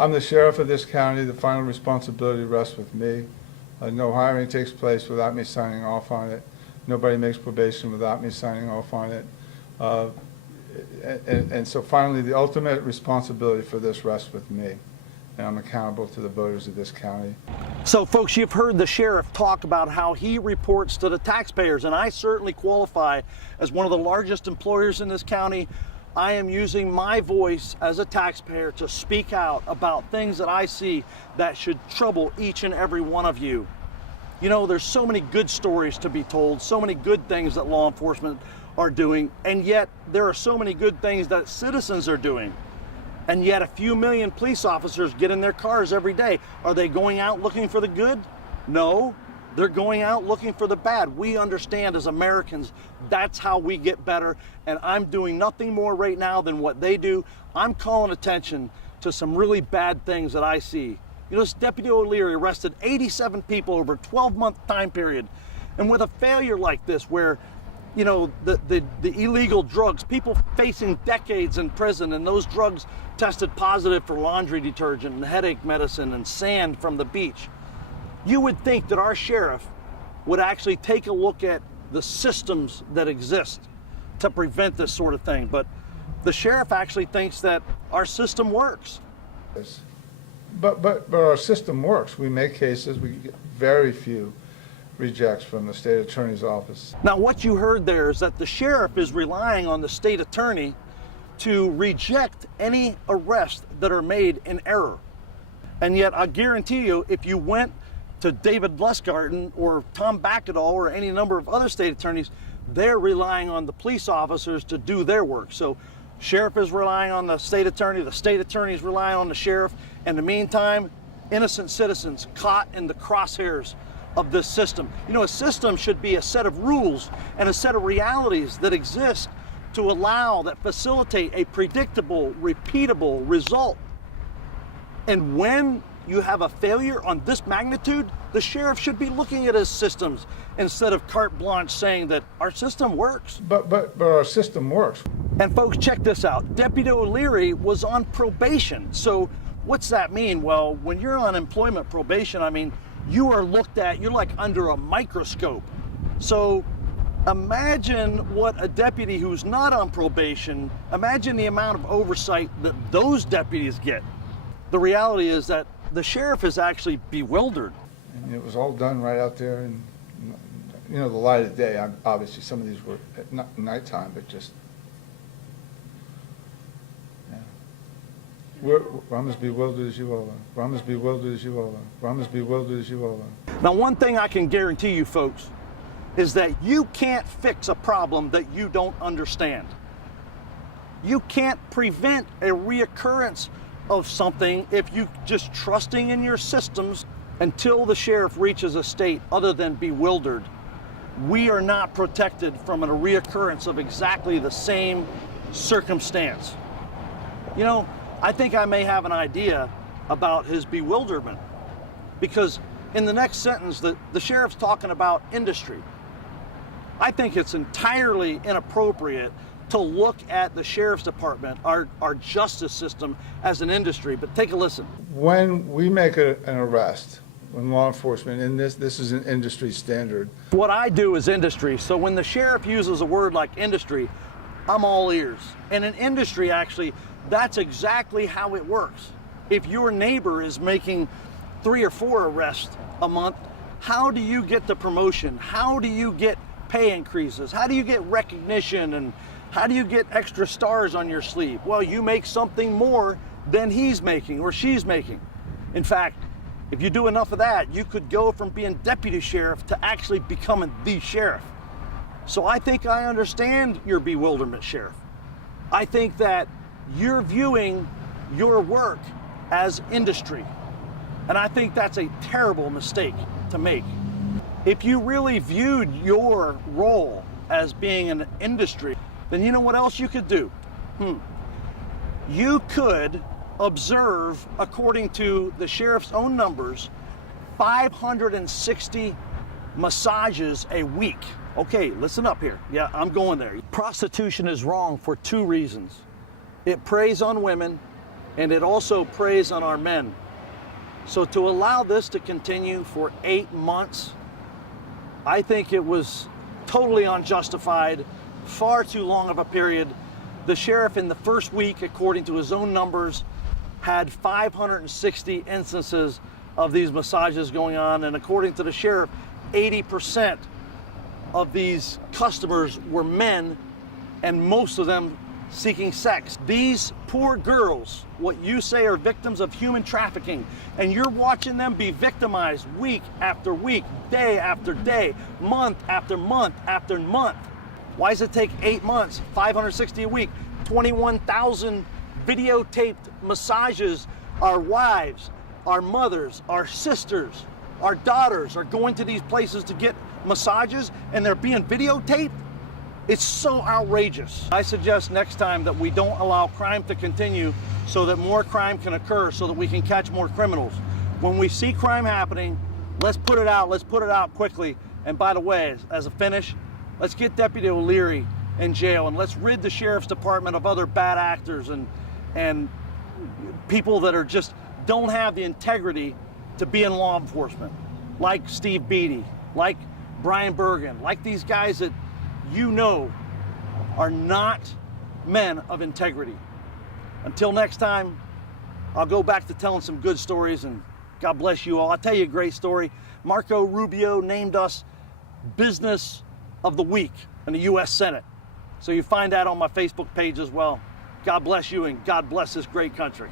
I'm the sheriff of this county. The final responsibility rests with me. No hiring takes place without me signing off on it. Nobody makes probation without me signing off on it. And so finally, the ultimate responsibility for this rests with me. And I'm accountable to the voters of this county. So folks, you've heard the sheriff talk about how he reports to the taxpayers, and I certainly qualify as one of the largest employers in this county. I am using my voice as a taxpayer to speak out about things that I see that should trouble each and every one of you. You know, there's so many good stories to be told, so many good things that law enforcement are doing, and yet there are so many good things that citizens are doing. And yet a few million police officers get in their cars every day. Are they going out looking for the good? No, they're going out looking for the bad. We understand as Americans, that's how we get better. And I'm doing nothing more right now than what they do. I'm calling attention to some really bad things that I see. You know, this Deputy O'Leary arrested 87 people over a 12-month time period. And with a failure like this, where you know, the illegal drugs, people facing decades in prison, and those drugs tested positive for laundry detergent and headache medicine and sand from the beach. You would think that our sheriff would actually take a look at the systems that exist to prevent this sort of thing. But the sheriff actually thinks that our system works. But our system works. We make cases, we get very few rejects from the state attorney's office. Now what you heard there is that the sheriff is relying on the state attorney to reject any arrests that are made in error. And yet I guarantee you, if you went to David Lustgarten or Tom Backadall or any number of other state attorneys, they're relying on the police officers to do their work. So sheriff is relying on the state attorney is relying on the sheriff. In the meantime, innocent citizens caught in the crosshairs of this system. You know, a system should be a set of rules and a set of realities that exist to allow, that facilitate a predictable, repeatable result. And when you have a failure on this magnitude, the sheriff should be looking at his systems instead of carte blanche saying that our system works. But our system works. And folks, check this out. Deputy O'Leary was on probation. So what's that mean? Well, when you're on employment probation, I mean, you are looked at, you're like under a microscope. So imagine what a deputy who's not on probation, imagine the amount of oversight that those deputies get. The reality is that the sheriff is actually bewildered. And it was all done right out there in, you know, the light of day. Obviously some of these were at nighttime, but just, I'm as bewildered as you all are. I'm as bewildered as you all are. I'm as bewildered as you all are. Now, one thing I can guarantee you folks is that you can't fix a problem that you don't understand. You can't prevent a reoccurrence of something if you just trusting in your systems. Until the sheriff reaches a state other than bewildered, we are not protected from a reoccurrence of exactly the same circumstance. You know, I think I may have an idea about his bewilderment, because in the next sentence, the sheriff's talking about industry. I think it's entirely inappropriate to look at the sheriff's department, our justice system, as an industry. But take a listen. When we make an arrest, when law enforcement, and this is an industry standard. What I do is industry, so when the sheriff uses a word like industry, I'm all ears. And in industry, actually, that's exactly how it works. If your neighbor is making 3 or 4 arrests a month, how do you get the promotion? How do you get pay increases? How do you get recognition? And how do you get extra stars on your sleeve? Well, you make something more than he's making or she's making. In fact, if you do enough of that, you could go from being deputy sheriff to actually becoming the sheriff. So I think I understand your bewilderment, Sheriff. I think that you're viewing your work as industry. And I think that's a terrible mistake to make. If you really viewed your role as being an industry, then you know what else you could do? You could observe, according to the sheriff's own numbers, 560 massages a week. Okay, listen up here. Yeah, I'm going there. Prostitution is wrong for 2 reasons. It preys on women and it also preys on our men. So to allow this to continue for 8 months, I think it was totally unjustified, far too long of a period. The sheriff in the first week, according to his own numbers, had 560 instances of these massages going on, and according to the sheriff, 80% of these customers were men, and most of them seeking sex. These poor girls, what you say are victims of human trafficking, and you're watching them be victimized week after week, day after day, month after month after month. Why does it take 8 months, 560 a week, 21,000 videotaped massages? Our wives, our mothers, our sisters, our daughters are going to these places to get massages, and they're being videotaped? It's so outrageous. I suggest next time that we don't allow crime to continue so that more crime can occur, so that we can catch more criminals. When we see crime happening, let's put it out quickly. And by the way, as a finish, let's get Deputy O'Leary in jail, and let's rid the Sheriff's Department of other bad actors and people that are just don't have the integrity to be in law enforcement, like Steve Beatty, like Brian Bergen, like these guys that you know are not men of integrity. Until next time, I'll go back to telling some good stories, and God bless you all. I'll tell you a great story. Marco Rubio named us Business of the Week in the U.S. Senate. So you find that on my Facebook page as well. God bless you, and God bless this great country.